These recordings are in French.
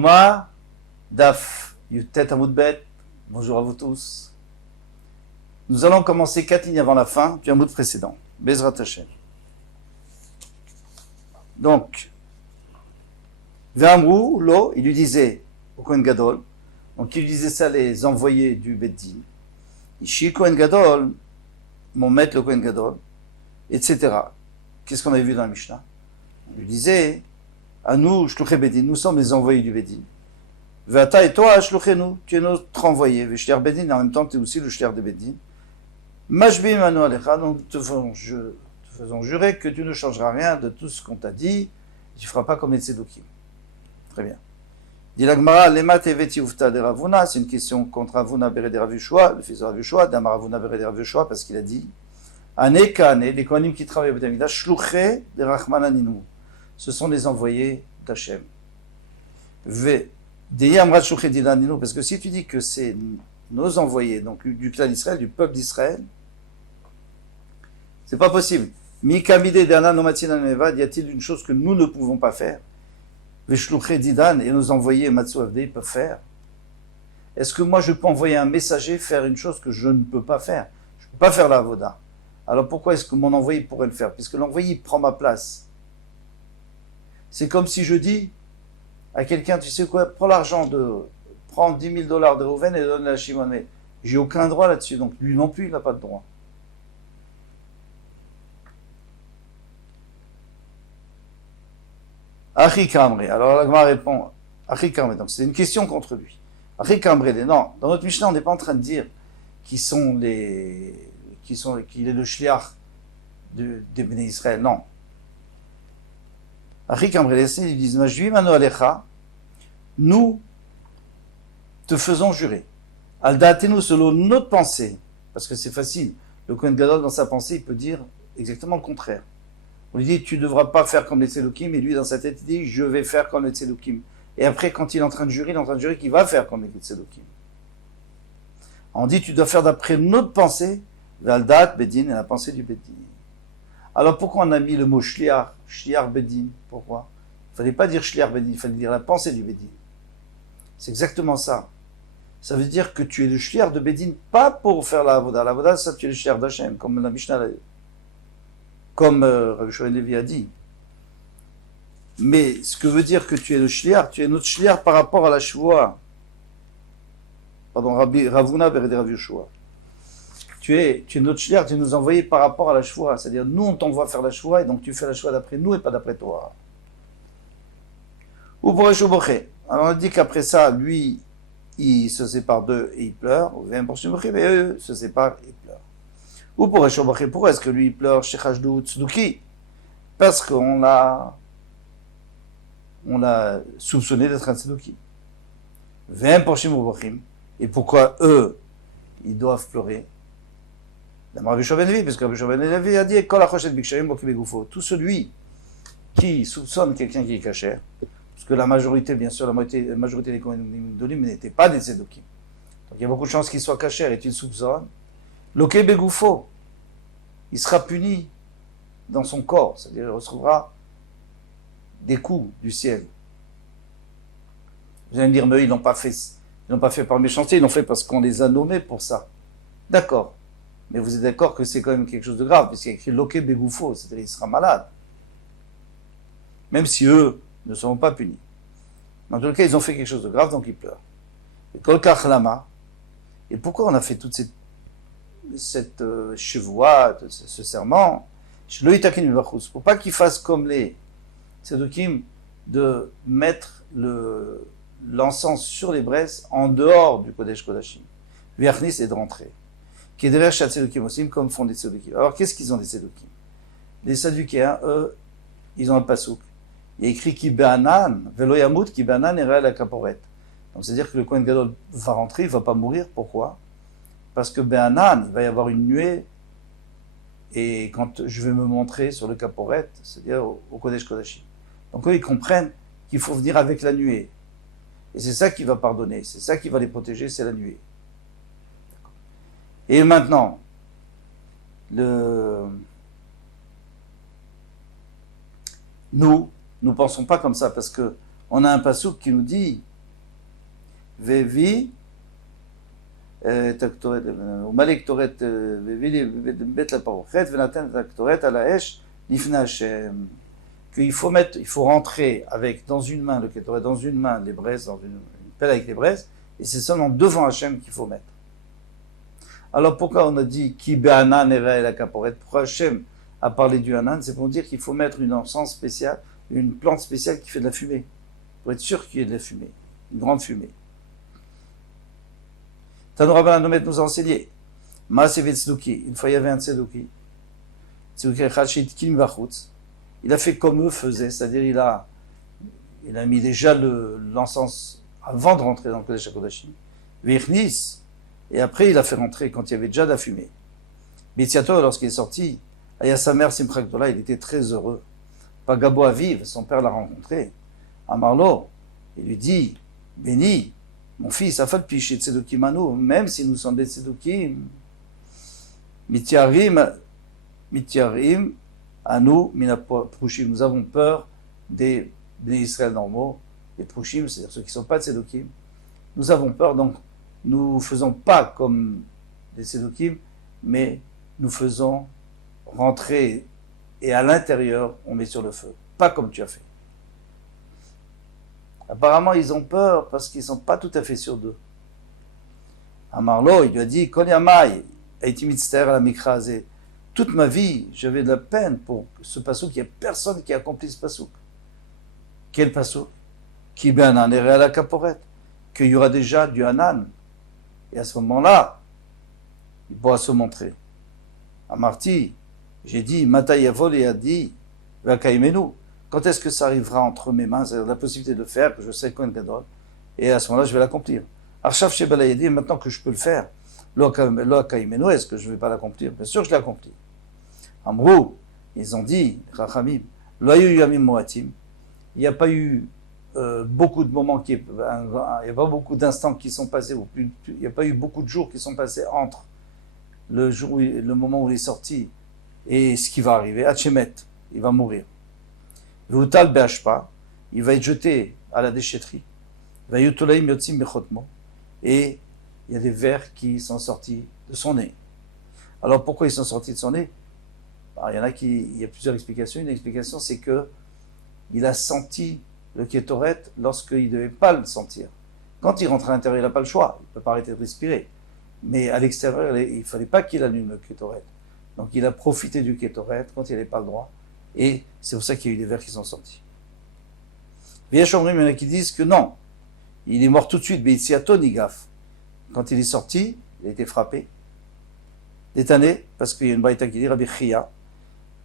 Yuma, Daf, Yutet Amoudbet, bonjour à vous tous. Nous allons commencer 4 lignes avant la fin du Hamoud précédent. Bezrat Hashem. Donc, Ve'amrou, Lo, il lui disait au Kohen Gadol, donc il lui disait ça les envoyés du Beddin, Ishi Kohen Gadol, mon maître le Kohen Gadol, etc. Qu'est-ce qu'on avait vu dans la Mishnah? On lui disait, à nous, Shluché Beddin, nous sommes les envoyés du Beddin. Ve'ata et toi, Shluchenu, tu es notre envoyé. Ve'shliach Beddin, en même temps, tu es aussi le shliach de Beddin. Mashbi manu alecha, donc te faisons jurer que tu ne changeras rien de tout ce qu'on t'a dit, tu ne feras pas comme les Tzedokim. Très bien. Dit la Gemara, lema teveti ufta de Ravuna, c'est une question contre Ravuna bere de Rav Yehoshua, le fils de Rav Yehoshua, d'Amar Ravuna bere de Rav Yehoshua, parce qu'il a dit, Ane kane, les Kohanim qui travaillent au Beth Amikdash, shluché de Rachman aninu, ce sont les envoyés d'Hachem. Ve, deyi amrat shluché d'Aninu, parce que si tu dis que c'est nos envoyés, donc du clan d'Israël, du peuple d'Israël, c'est pas possible. Mikamide d'Ana nomatina nevad, y a-t-il une chose que nous ne pouvons pas faire? Veshluché d'Idan et nos envoyés Matsu Avdei peuvent faire. Est-ce que moi je peux envoyer un messager faire une chose que je ne peux pas faire? Je ne peux pas faire la avoda. Alors pourquoi est-ce que mon envoyé pourrait le faire? Puisque l'envoyé prend ma place. C'est comme si je dis à quelqu'un, tu sais quoi, prends l'argent prends $10,000 de Reuven et donne à Shimon. Mais j'ai aucun droit là-dessus, donc lui non plus, il n'a pas de droit. Achi Kamre. Alors la Gemara répond, Achi Kamre. Donc c'est une question contre lui. Achi Kamre, non. Dans notre Mishnah, on n'est pas en train de dire qu'il est le shliach des Bnei Israël. Non. Achi Kamre, ils disent, Majvi manu alecha, nous te faisons jurer. Al da'atenu, selon notre pensée. Parce que c'est facile. Le Kohen Gadol, dans sa pensée, il peut dire exactement le contraire. On lui dit, tu ne devras pas faire comme les Tzedokim, et lui, dans sa tête, il dit, je vais faire comme les Tzedokim. Et après, quand il est en train de jurer, il est en train de jurer qu'il va faire comme les Tzedokim. On dit, tu dois faire d'après notre pensée, Valdat, Bedin, et la pensée du Bedin. Alors, pourquoi on a mis le mot shliach Bedin? Pourquoi? Il ne fallait pas dire shliach Bedin, il fallait dire la pensée du Bedin. C'est exactement ça. Ça veut dire que tu es le shliach de Bedin, pas pour faire la avoda. La avoda, ça, tu es le shliach d'Hachem, comme la Mishnah l'a dit. Comme Rabbi Shoel Levi a dit. Mais ce que veut dire que tu es le shliach, tu es notre shliach par rapport à la Shvoa. Pardon, Ravuna bere de Rav Yehoshua. Tu es notre shliach, tu nous envoyé par rapport à la Shvoa. C'est-à-dire, nous, on t'envoie faire la Shvoa, et donc tu fais la Shvoa d'après nous et pas d'après toi. Ou pour Eshoboché. Alors on dit qu'après ça, lui, il se sépare d'eux et il pleure. Ou bien pour Eshoboché, mais eux se séparent et pleurent. Ou pour Eshoboché, pourquoi est-ce que lui il pleure chez Chashdou Tzduki? Parce qu'on l'a soupçonné d'être un Tzduki. Vem pour Shimubachim. Et pourquoi eux, ils doivent pleurer? Rabbi Shoel Levi, parce que Rabbi Shoel Levi a dit tout celui qui soupçonne quelqu'un qui est caché, parce que la majorité, bien sûr, la majorité des Kohanim n'étaient pas des Tzdukim. Donc il y a beaucoup de chances qu'il soit caché et tu le soupçonnes. Loké Begoufo, il sera puni dans son corps, c'est-à-dire il recevra des coups du ciel. Vous allez me dire, mais ils n'ont pas fait par méchanceté, ils l'ont fait parce qu'on les a nommés pour ça. D'accord. Mais vous êtes d'accord que c'est quand même quelque chose de grave, puisqu'il y a écrit Loké Begoufo, c'est-à-dire il sera malade. Même si eux ne seront pas punis. Dans tous les cas, ils ont fait quelque chose de grave, donc ils pleurent. Et Kolkach Lama, et pourquoi on a fait toute cette chevoie, ce serment, pour pas qu'ils fassent comme les Tzedokim, de mettre l'encens sur les braises en dehors du Kodesh Kodashim. Viachnis et de rentrer. Qui est derrière chaque Tzedokim aussi, comme font les Tzedokim. Alors qu'est-ce qu'ils ont des Tzedokim? Les Saddukéens, eux, ils ont un pasouk. Il y a écrit Ki be'anan, velo yamut, ki be'anan ira la kaporet. Donc c'est-à-dire que le Kohen Gadol va rentrer, il ne va pas mourir. Pourquoi? Parce que be'anan, il va y avoir une nuée, et quand je vais me montrer sur le kaporet, c'est-à-dire au Kodesh Kodashim. Donc eux, ils comprennent qu'il faut venir avec la nuée. Et c'est ça qui va pardonner, c'est ça qui va les protéger, c'est la nuée. Et maintenant, nous pensons pas comme ça, parce que on a un passouk qui nous dit והביא את הקטורת, הוא מלא קטורת והביא בית לפרעה חטא ונתן את הקטורת על האש לפני השם. Qu'il faut mettre, il faut rentrer avec dans une main le kétoret, dans une main les braises, dans une pelle avec les braises, et c'est seulement devant Hachem qu'il faut mettre. Alors pourquoi on a dit Ki be'anan era la kaporet? Pourquoi Hachem a parlé du hanan? C'est pour dire qu'il faut mettre une encens spéciale, une plante spéciale qui fait de la fumée, pour être sûr qu'il y ait de la fumée, une grande fumée. Tano Rabbanan Omet nous a enseigné, Maasevet Tzedouki, une fois il y avait un Tzedouki, Tzedouki Echad Sheitkin Vachutz. Il a fait comme eux faisaient, c'est-à-dire il a mis déjà l'encens avant de rentrer dans le Kodesh HaKodashim, Vichnis, et après il a fait rentrer quand il y avait déjà de la fumée. Bitziato, lorsqu'il est sorti, Aya sa mère Simcha Gdola, il était très heureux. Pagabo Aviv, son père l'a rencontré. Amarlo, il lui dit, béni, mon fils, Afal Piché Tzedokim Anu, même si nous sommes des Tzedokim, Mityarim, Anu, Mina Prushim, nous avons peur des Israël normaux, les Prushim, c'est-à-dire ceux qui ne sont pas de Tzedokim. Nous avons peur, donc nous ne faisons pas comme des Tzedokim, mais nous faisons rentrer et à l'intérieur, on met sur le feu. Pas comme tu as fait. Apparemment, ils ont peur parce qu'ils ne sont pas tout à fait sûrs d'eux. Amarlo, il lui a dit, Konyamai, Aitimitster à la Mikrasé. Toute ma vie, j'avais de la peine pour ce pasouk. Il n'y a personne qui a accompli ce pasouk. Quel pasouk? Ki be'anan ere la kaporet. Qu'il y aura déjà du hanan. Et à ce moment-là, il pourra se montrer. Amarti, j'ai dit, Matayavol et a dit, Vakaimenu. Quand est-ce que ça arrivera entre mes mains? C'est la possibilité de le faire, que je sais Kohen Gadol. Et à ce moment-là, je vais l'accomplir. Arshav Shebalayedi, maintenant que je peux le faire, Lo Akaimenu, est-ce que je ne vais pas l'accomplir? Bien sûr, je l'accomplis. Amrou, ils ont dit, Rachamim, Lo ayu yamim moatim. Il n'y a pas eu beaucoup de moments il n'y a pas beaucoup d'instants qui sont passés, il n'y a pas eu beaucoup de jours qui sont passés entre le moment où il est sorti et ce qui va arriver. Hachemet, il va mourir. Veutal be'ashpa, il va être jeté à la déchetterie. Vayutolaim yotzim bechotmo, et il y a des vers qui sont sortis de son nez. Alors pourquoi ils sont sortis de son nez? Alors, il y a plusieurs explications. Une explication, c'est que il a senti le kétoret lorsqu'il ne devait pas le sentir. Quand il rentre à l'intérieur, il n'a pas le choix, il ne peut pas arrêter de respirer. Mais à l'extérieur, il ne fallait pas qu'il allume le kétoret. Donc il a profité du kétoret quand il n'avait pas le droit. Et c'est pour ça qu'il y a eu des vers qui sont sortis. Il y en a qui disent que non, il est mort tout de suite, mais Nigaf. Quand il est sorti, il a été frappé, détané, parce qu'il y a une braïta qui dit Rabbi Chia,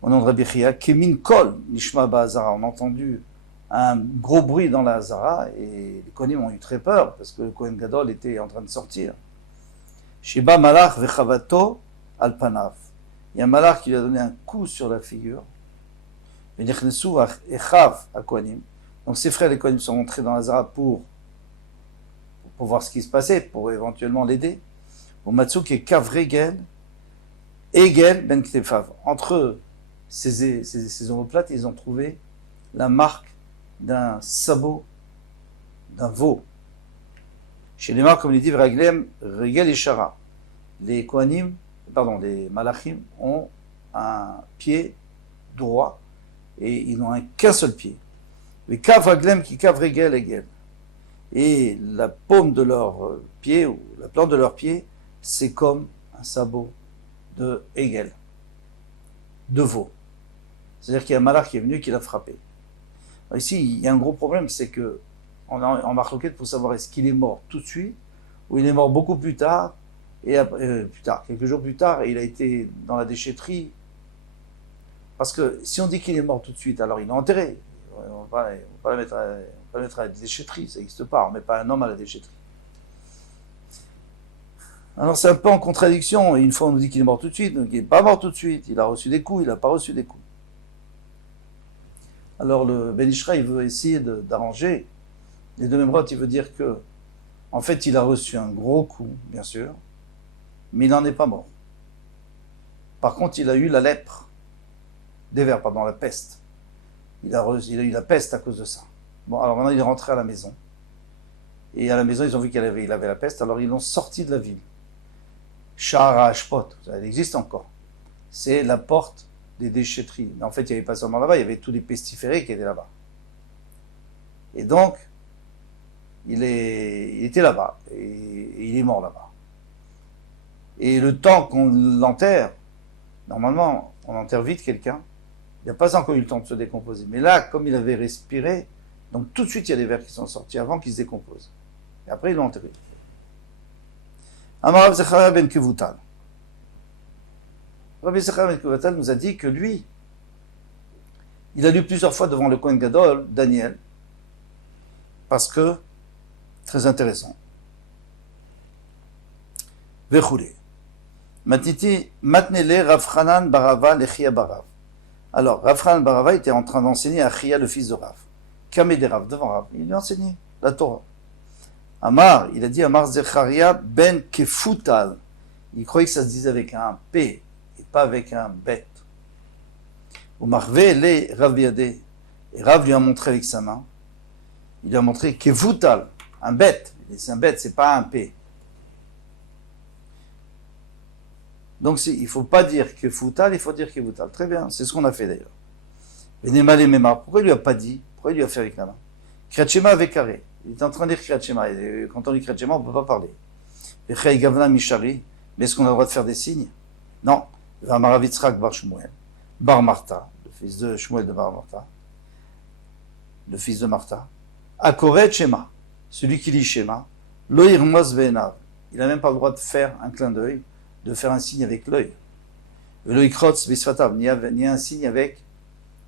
au nom de Rabbi Chia, Kemin Kol Nishma Ba'azara. On a entendu un gros bruit dans la Hazara, et les Kohanim ont eu très peur, parce que le Kohen Gadol était en train de sortir. Sheba Malach Vechavato Alpanav. Il y a un malach qui lui a donné un coup sur la figure. Donc ses frères les Kohanim sont rentrés dans la Hazara pour voir ce qui se passait, pour éventuellement l'aider. Au Matsouk et Kavregel, Egel Ben Ktefav. Entre ces omoplates, ils ont trouvé la marque d'un sabot, d'un veau. Chez les marques, comme il dit, Reglem, Regel et Shara. Les Kohanim, les Malachim ont un pied droit et ils n'ont qu'un seul pied. Les Kav Reglem qui Kav Regel Egel. Et la paume de leur pied, ou la plante de leur pied, c'est comme un sabot de Egel, de veau. C'est-à-dire qu'il y a un malach qui est venu et qui l'a frappé. Alors ici, il y a un gros problème, c'est que on a en marloquette pour savoir est-ce qu'il est mort tout de suite, ou il est mort beaucoup plus tard, et quelques jours plus tard, et il a été dans la déchetterie. Parce que si on dit qu'il est mort tout de suite, alors il est enterré. On ne va pas le mettre à la déchetterie, ça n'existe pas, on ne met pas un homme à la déchetterie. Alors c'est un peu en contradiction, une fois on nous dit qu'il est mort tout de suite, donc il n'est pas mort tout de suite, il a reçu des coups, il n'a pas reçu des coups. Alors le Ben Ishra, il veut essayer d'arranger, les deux Memrot, il veut dire que, en fait, il a reçu un gros coup, bien sûr, mais il n'en est pas mort. Par contre, il a eu la lèpre, la peste. Il a eu la peste à cause de ça. Bon, alors maintenant il est rentré à la maison. Et à la maison, ils ont vu qu'il avait la peste, alors ils l'ont sorti de la ville. Shara Ashpot, ça existe encore. C'est la porte des déchetteries. Mais en fait, il n'y avait pas seulement là-bas, il y avait tous les pestiférés qui étaient là-bas. Et donc, il était là-bas, et il est mort là-bas. Et le temps qu'on l'enterre, normalement, on enterre vite quelqu'un, il n'a pas encore eu le temps de se décomposer. Mais là, comme il avait respiré, donc tout de suite, il y a des vers qui sont sortis avant qu'il se décompose. Et après, ils l'ont enterré. Amar Rav Zecharia ben Kevutal. Rabbi Zecharia ben Kevutal nous a dit que lui, il a lu plusieurs fois devant le Kohen Gadol, Daniel, parce que, très intéressant. Vechoulé. Matnele Rav Hanan Barava Lechia Barav. Alors, Rav Hanan Barava était en train d'enseigner à Chia, le fils de Rav. Kamé Rav, devant Rav. Il lui a enseigné la Torah. Amar, il a dit Amar Zecharia ben Kefutal. Il croyait que ça se disait avec un P et pas avec un bet. Ou Marve le Rav Yadé. Et Rav lui a montré avec sa main. Il lui a montré Kefutal, un bet. C'est un bet, c'est pas un P. Donc il ne faut pas dire Kefutal, il faut dire Kefutal. Très bien, c'est ce qu'on a fait d'ailleurs. Venema le Mema. Pourquoi il lui a pas dit? Pourquoi il lui a fait avec la main? Kriyat Shema avec carré. Il est en train de dire Kriyat Shema. Et quand on dit Kriyat Shema, on ne peut pas parler. Vechei Gavna Mishari. Mais est-ce qu'on a le droit de faire des signes? Non. Amarav Yitzchak bar Shmuel. Bar Martha, le fils de Shmuel de Bar Martha. Le fils de Martha. Akoret Shema. Celui qui lit Shema. Lo Yirmos Ve'enav. Il n'a même pas le droit de faire un clin d'œil, de faire un signe avec l'œil. Velo Yikrotz Bisfatav. Ni un signe avec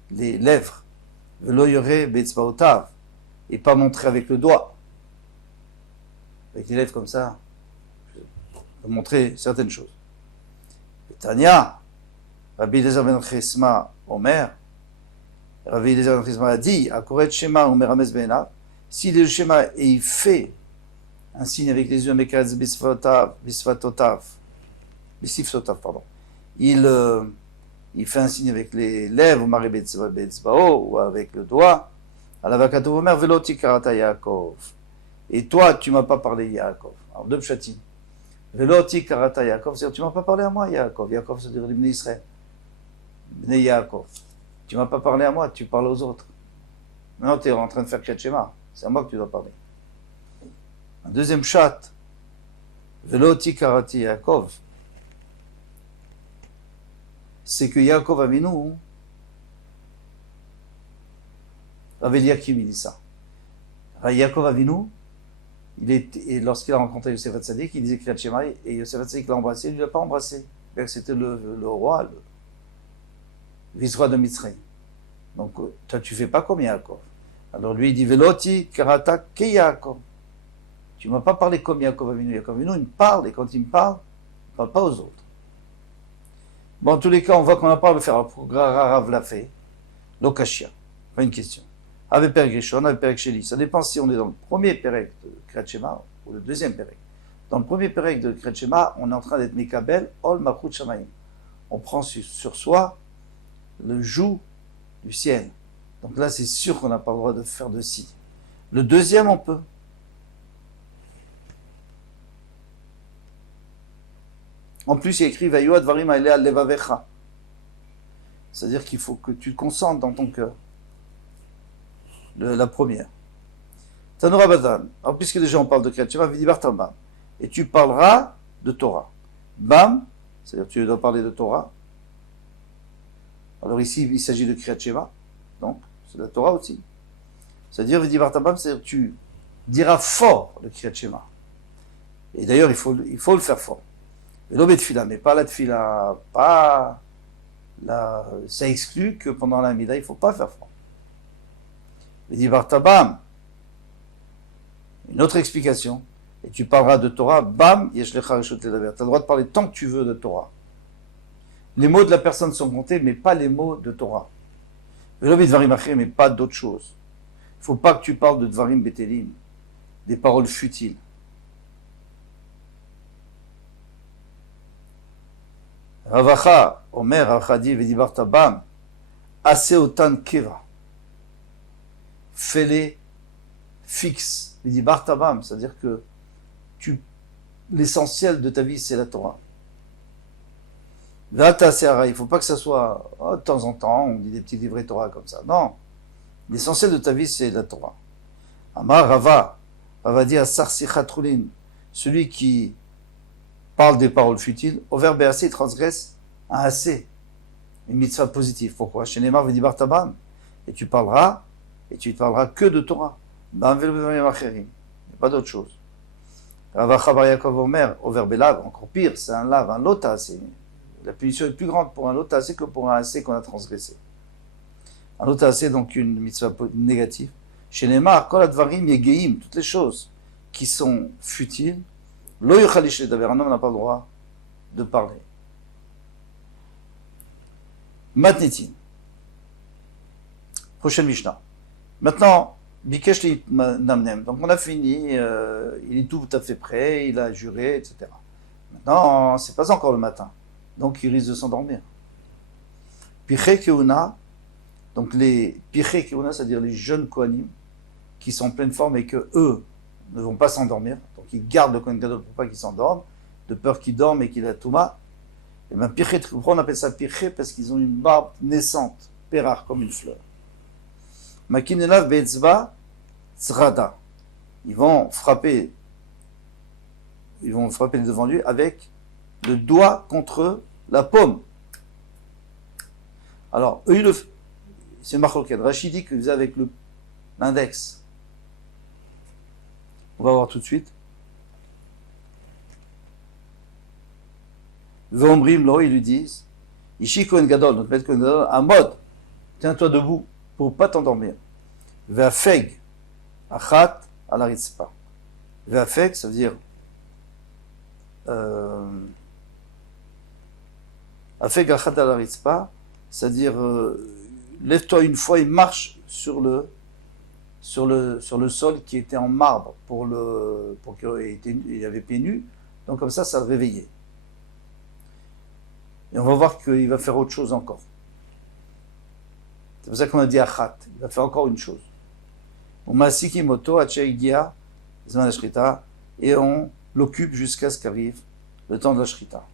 les lèvres. Velo Yore Betzbaotav. Et pas montrer avec le doigt. Avec les lèvres comme ça. Pour montrer certaines choses. Tania, Rabbi Eliezer ben Chesma Omer, Rabbi Eliezer ben Chesma a dit, Akoret Shema Omer Ames Be'enav, s'il est le Shema et il fait un signe avec les yeux, Mekaretz Bisfatotav, pardon, il fait un signe avec les lèvres, ou Mari Betzbao, ou avec le doigt, Alavakato Omer Veloti Karata Yaakov. Et toi, tu m'as pas parlé Yaakov. Alors, deux pshatim. Veloti Karata Yaakov, c'est-à-dire tu m'as pas parlé à moi, Yaakov. Yaakov, c'est-à-dire l'Ibn Israël. Bnei Yaakov. Tu m'as pas parlé à moi, tu parles aux autres. Maintenant, tu es en train de faire Kriyat Shema. C'est à moi que tu dois parler. Un deuxième chat. Veloti Karati Yaakov. C'est que Yaakov Avinu, Rav Eliakim, il dit ça. Yaakov Avinu, et lorsqu'il a rencontré Yosef Hatzadik, il disait Kriyat Shema, et Yosef Hatzadik l'a embrassé, il ne l'a pas embrassé. C'était le roi, le vice-roi de Mitzrayim. Donc, toi, tu ne fais pas comme Yaakov. Alors lui, il dit Veloti Karata Ke Yaakov. Tu ne m'as pas parlé comme Yaakov Avinu. Yaakov Avinu, il me parle, et quand il me parle pas aux autres. Bon, en tous les cas, on voit qu'on n'a pas de faire un programme, Rav l'a fait. Lokashia. Pas une question. Avec Perek Rishon, avec Perek Sheli. Ça dépend si on est dans le premier Perek de Kriyat Shema ou le deuxième Perek. Dans le premier Perek de Kriyat Shema, on est en train d'être Mekabel, Ol Malchut Shamayim. On prend sur soi le joug du ciel. Donc là, c'est sûr qu'on n'a pas le droit de faire de signe. Le deuxième, on peut. En plus, il y a écrit Vayu advarim alea levavecha. C'est-à-dire qu'il faut que tu te concentres dans ton cœur. La première. Tanoura Badan. Alors, puisque déjà on parle de Kriyat Shema, Vidibar Bam. Et tu parleras de Torah. Bam, c'est-à-dire tu dois parler de Torah. Alors ici, il s'agit de Kriyat Shema. Donc, c'est la Torah aussi. C'est-à-dire, Vidibar Bam, c'est-à-dire tu diras fort le Kriyat Shema. Et d'ailleurs, il faut le faire fort. Et l'obé de fila, mais pas la tfila, pas la. Ça exclut que pendant la mida, il ne faut pas faire fort. Vidibar Bam. Une autre explication. Et tu parleras de Torah, bam, yeshlecha reshut ledaber. Tu as le droit de parler tant que tu veux de Torah. Les mots de la personne sont comptés, mais pas les mots de Torah. Velo bidvarim achrim, mais pas d'autres choses. Il ne faut pas que tu parles de dvarim betelim, des paroles futiles. Ravacha, Omer, Ravacha dit, Vidibar Bam, Aseotan Keva. Fais-les fixe. Il dit bar tabam, c'est-à-dire que l'essentiel de ta vie, c'est la Torah. Là, il ne faut pas que ça soit de temps en temps, on dit des petits livrets Torah comme ça. Non. L'essentiel de ta vie, c'est la Torah. Amar Rava dit à Sarsichatrulin, celui qui parle des paroles futiles, au verbe assez, il transgresse un assez, une mitzvah positive. Pourquoi? Chez Neymar, veut dire Bartaban. Et tu parleras que de Torah. Il n'y a pas d'autre chose. Rava Chabar Yaakov Omer, au verbe lave, encore pire, c'est un lave, un lota. La punition est plus grande pour un lota assez que pour un assez qu'on a transgressé. Un lota assez, donc une mitzvah négative. Chez Neymar, kol advarim yegeim, toutes les choses qui sont futiles, lo yuchalish ledaber, un homme n'a pas le droit de parler. Matnitin. Prochaine Mishnah. Maintenant, Bikesh li namnem. Donc on a fini, il est tout à fait prêt, il a juré, etc. Maintenant, c'est pas encore le matin, donc il risque de s'endormir. Piché keuna, donc les piché keuna, c'est-à-dire les jeunes kohanim, qui sont en pleine forme et que eux ne vont pas s'endormir, donc ils gardent le kohen gadol pour pas qu'il s'endorme, de peur qu'il dorme et qu'il a touma. Et bien piché, pourquoi on appelle ça piché? Parce qu'ils ont une barbe naissante, pérard, comme une fleur. Makinelav be'etzba tzrada. Ils vont frapper devant lui avec le doigt contre la paume. Alors, eux, c'est Marcoquet. Rachid dit qu'ils faisaient avec l'index. On va voir tout de suite. Vomrim lo, ils lui disent, Ishi Kohen Gadol, notre maître Kohen Gadol, à mode, tiens-toi debout pour pas t'endormir. Ve'afeg, achat à la ritzpa. Ve'afeg, ça veut dire afeg achat à la ritzpa, c'est-à-dire lève-toi une fois et marche sur le sol qui était en marbre pour qu'il avait pieds nus, donc comme ça le réveillait. Et on va voir qu'il va faire autre chose encore. C'est pour ça qu'on a dit achat, il va faire encore une chose. Et on l'occupe jusqu'à ce qu'arrive le temps de la shrita.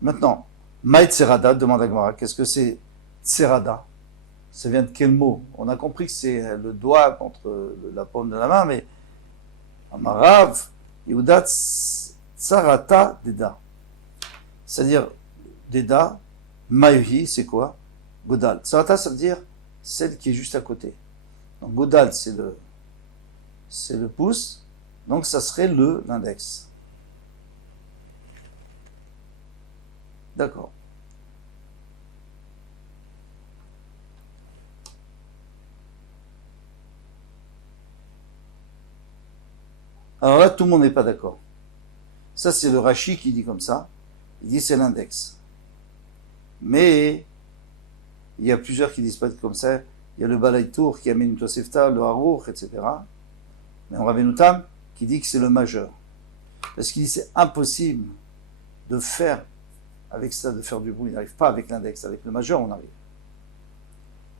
Maintenant, Maït Tserada, demande à Gemara, qu'est-ce que c'est Tserada? Ça vient de quel mot? On a compris que c'est le doigt contre la paume de la main, mais Amarav, Yehuda Tsarata Deda. C'est-à-dire, Deda, Maïhi, c'est quoi? Godal. Tsarata, ça veut dire celle qui est juste à côté. Donc Godal, c'est le pouce, donc ça serait l'index. D'accord. Alors là, tout le monde n'est pas d'accord. Ça, c'est le Rashi qui dit comme ça. Il dit c'est l'index. Mais il y a plusieurs qui disent pas comme ça. Il y a le Balaïtour qui amène le Tosefta, le Harour, etc. Mais on Rabbeinu Tam qui dit que c'est le majeur. Parce qu'il dit c'est impossible de faire avec ça, de faire du bruit. Il n'arrive pas avec l'index. Avec le majeur, on arrive.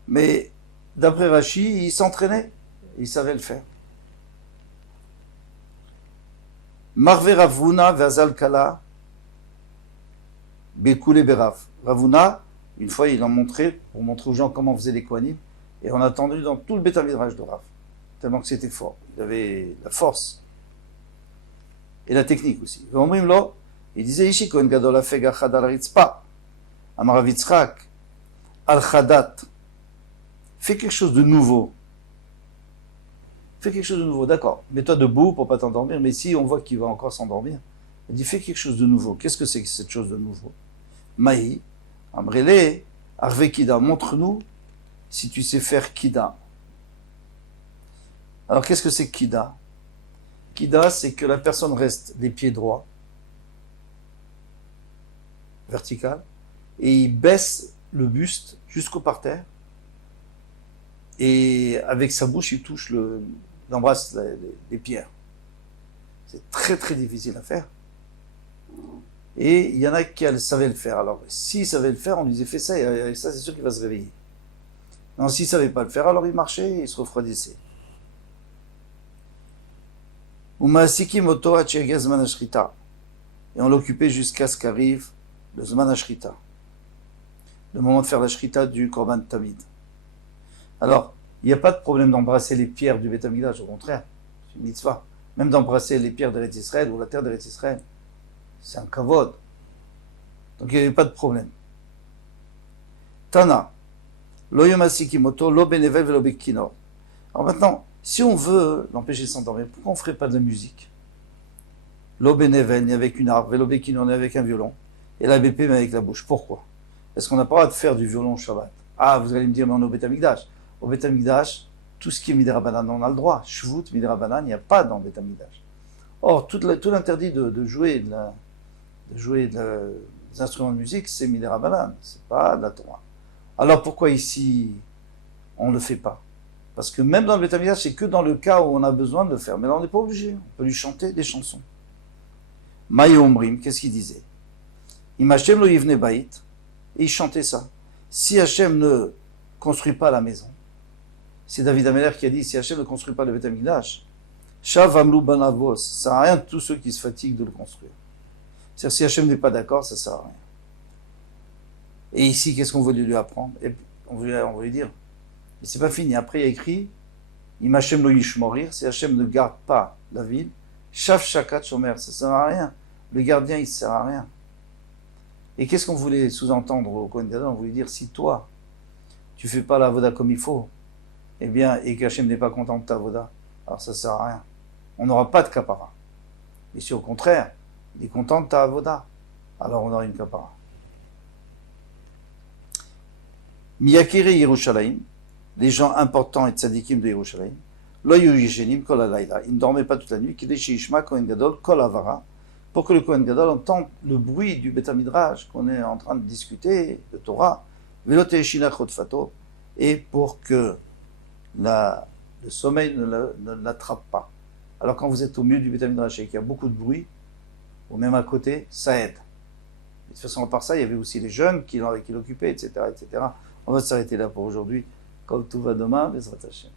Mais d'après Rashi, il s'entraînait. Il savait le faire. Marve Ravuna Vazal Kala Bekule Berav. Ravuna, une fois, il en montrait pour montrer aux gens comment on faisait les kohanim. Et on a entendu dans tout le Beth Midrash de Rav. Tellement que c'était fort. Il avait la force. Et la technique aussi. Il disait Ishi Kohen Gadol Afeg Achad al Ritzpa. Amarav Yitzchak al Chadat. Fais quelque chose de nouveau. Fais quelque chose de nouveau, d'accord. Mets-toi debout pour pas t'endormir, mais si on voit qu'il va encore s'endormir, il dit fais quelque chose de nouveau. Qu'est-ce que c'est que cette chose de nouveau? Maï, Amrele, Arve Kida, montre-nous si tu sais faire Kida. Alors qu'est-ce que c'est Kida? Kida, c'est que la personne reste les pieds droits, vertical, et il baisse le buste jusqu'au parterre, et avec sa bouche, il touche il embrasse les pierres. C'est très très difficile à faire. Et il y en a qui savaient le faire. Alors, s'il savait le faire, on lui disait fais ça, et avec ça, c'est sûr qu'il va se réveiller. Non, s'il ne savait pas le faire, alors il marchait et il se refroidissait. Umaasiki moto hachiagia zman hashrita. Et on l'occupait jusqu'à ce qu'arrive le zman hashrita, le moment de faire la shrita du korban tamid. Alors, il n'y a pas de problème d'embrasser les pierres du Beth Amikdash, au contraire, c'est une mitzvah. Même d'embrasser les pierres d'Eretz Israël ou la terre d'Eretz Israël, c'est un kavod. Donc il n'y avait pas de problème. Tana, lo yomasiki moto, lo benevel velo bekkinor. Alors maintenant, si on veut l'empêcher de s'endormir, pourquoi on ne ferait pas de la musique? Lo benevel, ni avec une harpe, velo bekkinor, ni avec un violon, et la BP, mais avec la bouche. Pourquoi? Parce qu'on n'a pas le droit de faire du violon au Shabbat. Ah, vous allez me dire, mais on est au Beth Amikdash. Au Beth Amikdash, tout ce qui est Midrabanan, on a le droit. Shvut, Midrabanan, il n'y a pas dans le Beth Amikdash. Or, tout l'interdit de jouer des instruments de musique, c'est Midrabanan, c'est pas de la Torah. Alors pourquoi ici, on ne le fait pas? Parce que même dans le Beth Amikdash, c'est que dans le cas où on a besoin de le faire. Mais là, on n'est pas obligé. On peut lui chanter des chansons. Maï Omrim, qu'est-ce qu'il disait? Imachem lo yivne bait, et il chantait ça. Si Hachem ne construit pas la maison, c'est David Ameller qui a dit, si Hachem ne construit pas le Beth Amikdash, Shav Amlu Banavos, ça sert à rien de tous ceux qui se fatiguent de le construire. C'est-à-dire, si Hachem n'est pas d'accord, ça sert à rien. Et ici, qu'est-ce qu'on veut lui apprendre? Et on veut lui dire, mais c'est pas fini. Après, il y a écrit, Imachem lo yishmorir, si Hachem ne garde pas la ville, Shav Shakat Shomer, ça sert à rien. Le gardien, il ne sert à rien. Et qu'est-ce qu'on voulait sous-entendre au Kohen Gadol? On voulait dire, si toi, tu fais pas la voda comme il faut, eh bien, et qu'Hachem n'est pas content de ta voda, alors ça sert à rien. On n'aura pas de kapara. Et si au contraire, il est content de ta avoda, alors on aura une kapara. Miyakire Yerushalayim, les gens importants et tzadikim de Yerushalayim, lo yishenim kol halayla, ils ne dormaient pas toute la nuit, kidei sheishma Kohen Gadol kol avara, pour que le Kohen Gadol entende le bruit du Beth Midrash qu'on est en train de discuter, de Torah, velo te'eshina chotfato, et pour que le sommeil ne l'attrape pas. Alors quand vous êtes au milieu du Beth Midrash et qu'il y a beaucoup de bruit, ou même à côté, ça aide. De toute façon, à part ça, il y avait aussi les jeunes qui l'occupaient, etc., etc. On va s'arrêter là pour aujourd'hui. Comme tout va demain, Bezrat Hashem.